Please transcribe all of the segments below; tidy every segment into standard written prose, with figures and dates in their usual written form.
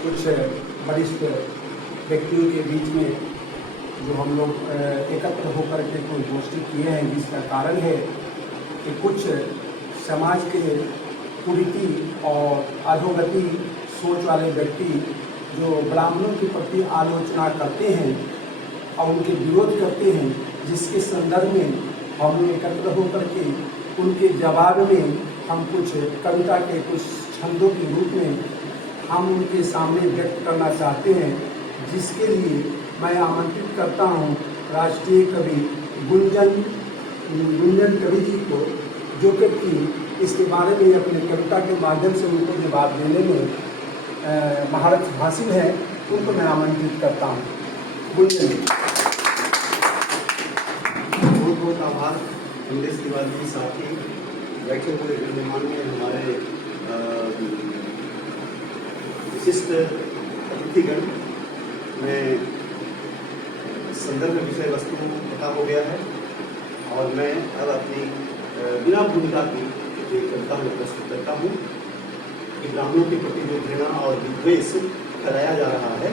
कुछ वरिष्ठ व्यक्तियों के बीच में जो हम लोग एकत्र होकर के कोई गोष्ठी किए हैं, जिसका कारण है कि कुछ समाज के कुरीति और अधोगति सोच वाले व्यक्ति जो ब्राह्मणों के प्रति आलोचना करते हैं और उनके विरोध करते हैं, जिसके संदर्भ में हम लोग एकत्र होकर के उनके जवाब में हम कुछ कविता के कुछ छंदों के रूप में हम उनके सामने व्यक्त करना चाहते हैं, जिसके लिए मैं आमंत्रित करता हूं राष्ट्रीय कवि गुंजन कवि जी को, जो कि इसके बारे में अपने कविता के माध्यम से उनको जवाब देने में महारत हासिल है। उनको मैं आमंत्रित करता हूँ। गुंजन जी। बहुत बहुत आभार अमरीश तिवारी जी, साथी बैठे हुए गणमान्य हमारे विशिष्ट अतिथिगण में संदर्भ विषय वस्तु पता हो गया है और मैं अब अपनी बिना भूमिका की एक कविता में प्रस्तुत करता हूँ कि ब्राह्मणों के प्रति जो घृणा और विद्वेष फैलाया जा रहा है,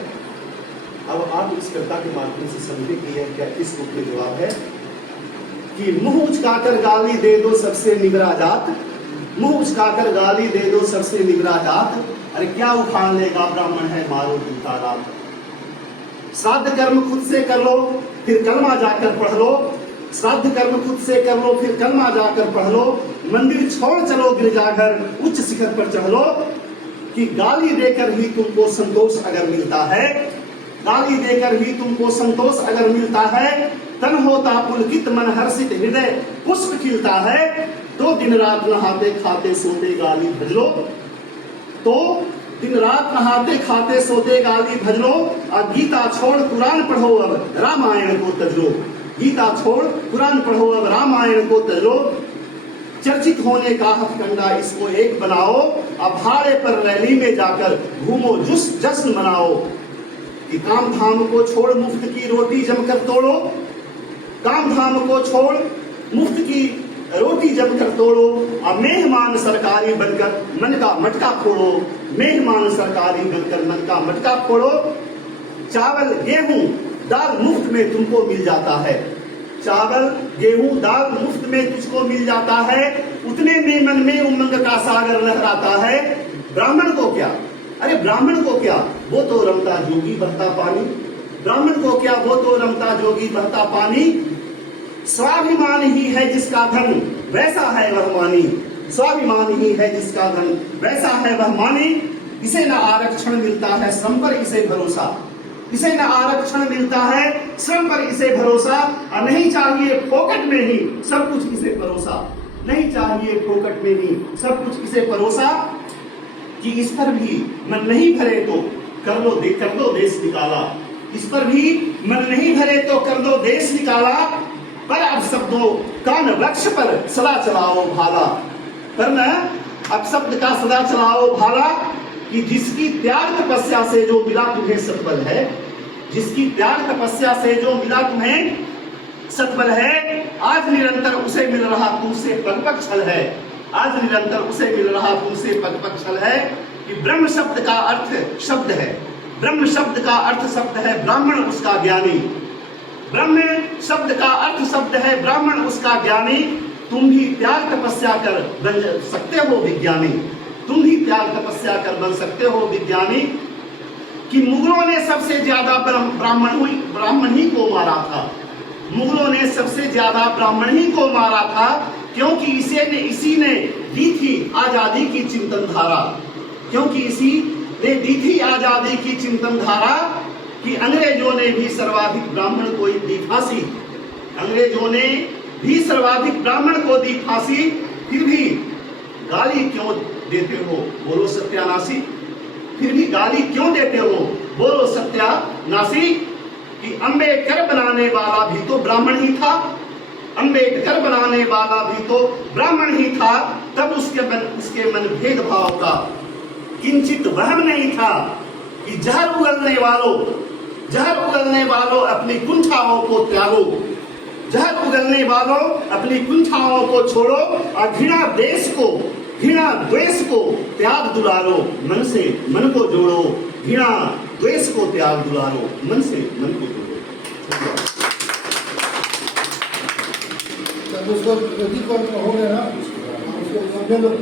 अब आप इस कविता के माध्यम से समझे कि यह क्या किस रूप में जवाब है कि मुंह उचकाकर गाली दे दो सबसे निगरा जात, मुंह उचकाकर गाली दे दो सबसे निगरा जात, अरे क्या उखाड़ लेगा ब्राह्मण है मारो जूता रात। श्राद्ध कर्म खुद से कर लो फिर कलमा जाकर पढ़ लो, श्राद्ध कर्म खुद से कर लो फिर कलमा जाकर पढ़ लो, मंदिर छोड़ चलो गिरजाघर उच्च शिखर पर चढ़ लो, कि गाली देकर ही तुमको संतोष अगर मिलता है, गाली देकर ही तुमको संतोष अगर मिलता है, तन होता पुलकित मन हर्षित हृदय पुष्प खिलता है, तो दिन रात नहाते खाते सोते गाली भज लो, तो दिन रात नहाते खाते सोते गाली भज लो, और गीता छोड़ कुरान पढ़ो अब रामायण को तज लो, गीता छोड़ कुरान पढ़ो अब रामायण को तज लो, चर्चित होने का हथकंडा इसको एक बनाओ, अब भाड़े पर रैली में जाकर घूमो जश्न मनाओ, कि काम धाम को छोड़ मुफ्त की रोटी जमकर तोड़ो, काम धाम को छोड़ मुफ्त की रोटी जमकर तोड़ो, और मेहमान सरकारी बनकर मन का मटका फोड़ो, मेहमान सरकारी बनकर मन का मटका फोड़ो, चावल गेहूं दाल मुफ्त में तुमको मिल जाता है, चावल गेहूं दाल मुफ्त में तुझको मिल जाता है, उतने में मन में उमंग का सागर लहराता है, ब्राह्मण को क्या, अरे ब्राह्मण को क्या, वो तो रमता जोगी बहता पानी, ब्राह्मण को क्या, वो तो रमता जोगी बहता पानी, स्वाभिमान ही है जिसका धन वैसा है वह मानी, स्वाभिमान ही है जिसका धन वैसा है वह मानी, इसे न आरक्षण मिलता है श्रम पर इसे भरोसा, इसे न आरक्षण मिलता है श्रम पर इसे भरोसा, और नहीं चाहिए फोकट में ही सब कुछ इसे परोसा, नहीं चाहिए फोकट में ही सब कुछ इसे परोसा, कि इस पर भी मन नहीं भरे तो कर दो देश निकाला, इस पर भी मन नहीं भरे तो कर दो देश निकाला, पर अब शब्दों का न वृक्ष पर सदा चलाओ भाला, पर न अब शब्द का सदा चलाओ भाला, कि जिसकी त्याग तपस्या से जो मिला तुम्हें सतबल है, जिसकी त्याग तपस्या से जो मिला तुम्हें सतबल है, आज निरंतर उसे मिल रहा तुमसे पग छल है, आज निरंतर उसे मिल रहा तुमसे पग छल है, कि ब्रह्म शब्द का अर्थ शब्द है, ब्रह्म शब्द का अर्थ शब्द है, ब्राह्मण उसका ज्ञानी, ब्रह्म शब्द का अर्थ शब्द है, ब्राह्मण उसका ज्ञानी, तुम भी त्याग तपस्या कर बन सकते हो विज्ञानी, तुम भी त्याग तपस्या कर बन सकते हो विज्ञानी, कि मुगलों ने सबसे ज्यादा ब्राह्मण ही को मारा था, मुगलों ने सबसे ज्यादा ब्राह्मण ही को मारा था, क्योंकि इसी ने दी थी आजादी की चिंतन धारा, क्योंकि इसी ने दी थी आजादी की चिंतन धारा, कि अंग्रेजों ने भी सर्वाधिक ब्राह्मण को दी फांसी, अंग्रेजों ने भी सर्वाधिक ब्राह्मण को दी फांसी, फिर भी गाली क्यों देते हो बोलो सत्यानाशी, फिर भी गाली क्यों देते हो बोलो सत्यानाशी, कि अम्बेडकर बनाने वाला भी तो ब्राह्मण ही था, अम्बेडकर बनाने वाला भी तो ब्राह्मण ही था, तब उसके मन भेदभाव का किंचित वहम नहीं था, कि जहर उगलने वालों अपनी कुंठाओं को त्यागो, जहर उगलने वालों अपनी कुंठाओं को छोड़ो, और घृणा द्वेष को त्याग दुलारो, मन से मन को जोड़ो, घृणा द्वेष को त्याग दुलारो, मन से मन को तोड़ो। उसको एडिट कर हो गया ना, उसको लोग